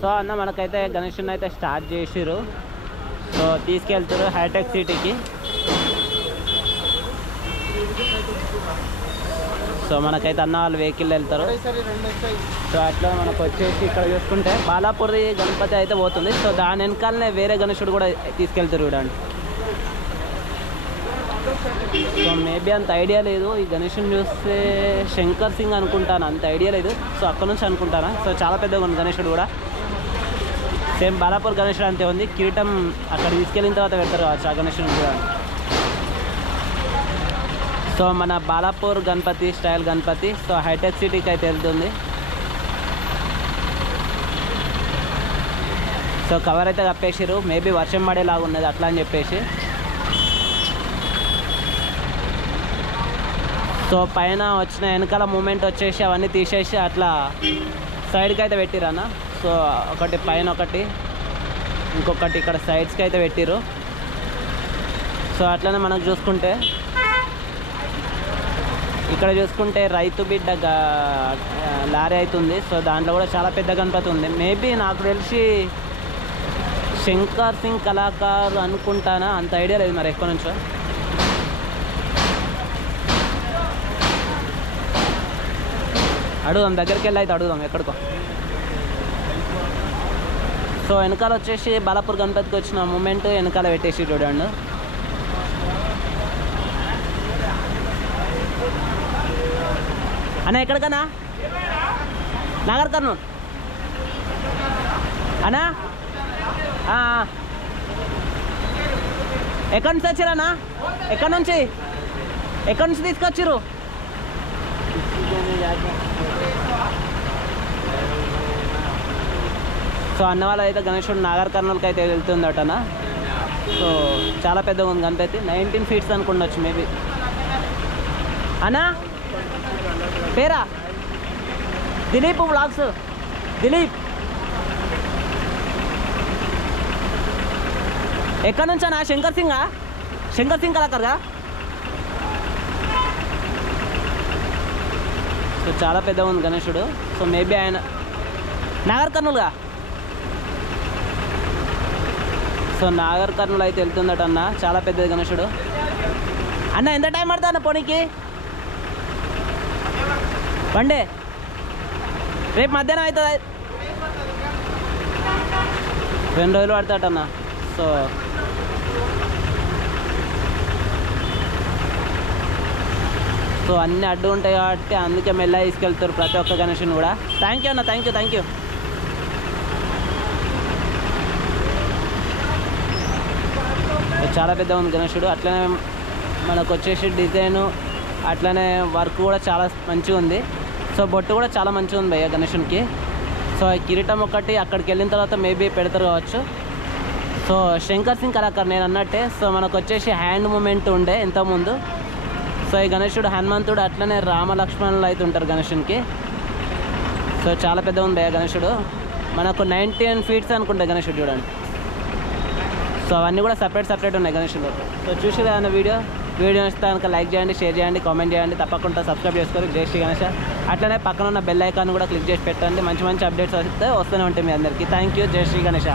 So అన్న మనకైతే గణేషుని అయితే స్టార్ట్ చేసిర్రు. సో తీసుకెళ్తారు హైటెక్ సిటీకి. సో మనకైతే అన్న వాళ్ళు వెహికల్ వెళ్తారు. సో అట్లా మనకు వచ్చేసి ఇక్కడ చూసుకుంటే బాలాపూర్ గణపతి అయితే పోతుంది. సో దాని వెనకాలనే వేరే గణేశుడు కూడా తీసుకెళ్తారు చూడండి. సో మేబీ అంత ఐడియా లేదు, ఈ గణేషుని చూస్తే శంకర్ సింగ్ అనుకుంటాను, అంత ఐడియా లేదు. సో అక్కడ నుంచి అనుకుంటాను. సో చాలా పెద్దగా ఉంది గణేశుడు కూడా, సేమ్ బాలాపూర్ గణేశుడు అంతే ఉంది. కిరీటం అక్కడ తీసుకెళ్ళిన తర్వాత పెడతారు కావచ్చు ఆ గణేశుని కూడా. సో మన Balapur Ganapati style Ganapati so hitech సిటీకి అయితే వెళ్తుంది. సో కవర్ అయితే కప్పేసారు, మేబీ వర్షం పడేలాగా ఉన్నది అట్లా అని చెప్పేసి. సో పైన వచ్చిన వెనకాల మూమెంట్ వచ్చేసి అవన్నీ తీసేసి అట్లా సైడ్కి అయితే పెట్టిరన్న. సో ఒకటి పైన ఒకటి ఇంకొకటి ఇక్కడ సైడ్స్కి అయితే పెట్టిరు. సో అట్లనే మనకు చూసుకుంటే ఇక్కడ చూసుకుంటే రైతు బిడ్డ లారీ అవుతుంది. సో దాంట్లో కూడా చాలా పెద్ద గణపతి ఉంది. మేబీ నాకు తెలిసి శంకర్ సింగ్ కళాకారు అనుకుంటానా, అంత ఐడియా లేదు మరి ఎక్కడి నుంచో. అడుగుదాం, దగ్గరికి వెళ్ళి అయితే అడుగుదాం ఎక్కడికో. సో వెనకాల వచ్చేసి బాలాపూర్ గణపతికి వచ్చిన మూమెంట్ వెనకాల పెట్టేసి చూడండి. అన్న ఎక్కడికన్నా? నాగర్ కర్నూలు అన్నా. ఎక్కడి నుంచి వచ్చారన్నా? ఎక్కడి నుంచి తీసుకొచ్చిర్రు? సో అన్న వాళ్ళు అయితే గణేశుడు నాగర్ కర్నూలుకి అయితే వెళ్తుందటనా. సో చాలా పెద్దగా ఉంది గణపతి, 19 feet అనుకుండొచ్చు మేబీ. అన్నా పేరా? దిలీప్ వ్లాగ్స్. దిలీప్ ఎక్కడి నుంచి అన్నా? శంకర్ సింగ్ కళాకారుగా. సో చాలా పెద్దగా ఉంది గణేశుడు. సో మేబీ ఆయన నాగర్ కర్నూలుగా. సో నాగర్ కర్నూలు అయితే వెళ్తుందట అన్న, చాలా పెద్దది గణేశుడు. అన్న ఎంత టైం పడుతుంది అన్న పోనీకి? వన్ డే, రేపు మధ్యాహ్నం అవుతుంది. 2 రోజులు పడతాడన్న. సో అన్నీ అడ్డు ఉంటాయి కాబట్టి అందుకే మెల్ల తీసుకెళ్తారు ప్రతి ఒక్క గణేషుని కూడా. థ్యాంక్ యూ అన్న, థ్యాంక్ యూ. చాలా పెద్ద ఉంది గణేశుడు. అట్లనే మనకు వచ్చేసి డిజైను అట్లనే వర్క్ కూడా చాలా మంచిగా ఉంది. సో బొట్టు కూడా చాలా మంచిగా ఉంది భయ్య గణేశునికి. సో కిరీటం ఒకటి అక్కడికి వెళ్ళిన తర్వాత మేబీ పెడతారు కావచ్చు. సో శంకర్ సింగ్ కళాకారు నేను అన్నట్టే. సో మనకు వచ్చేసి హ్యాండ్ మూమెంట్ ఉండే ఇంతకుముందు. సో ఈ గణేశుడు హనుమంతుడు అట్లనే రామలక్ష్మణులు అయితే ఉంటారు గణేశునికి. సో చాలా పెద్ద ఉంది భయ్య గణేశుడు. మనకు 19 feet అనుకుంటే గణేశుడు చూడండి. సో అవన్నీ కూడా సపరేట్ ఉన్నాయి గణేశుడు. సో చూసి అన్న వీడియో ఇస్తే కనుక లైక్ చేయండి, షేర్ చేయండి, కామెంట్ చేయండి, తప్పకుండా సబ్స్క్రైబ్ చేసుకోండి. జై శ్రీ గణేష. అట్లనే పక్కన ఉన్న బెల్ ఐకాన్ కూడా క్లిక్ చేసి పెట్టండి. మంచి అప్డేట్స్ వస్తూనే ఉంటాయి మీ అందరికీ. Thank you. జై శ్రీ గణేష.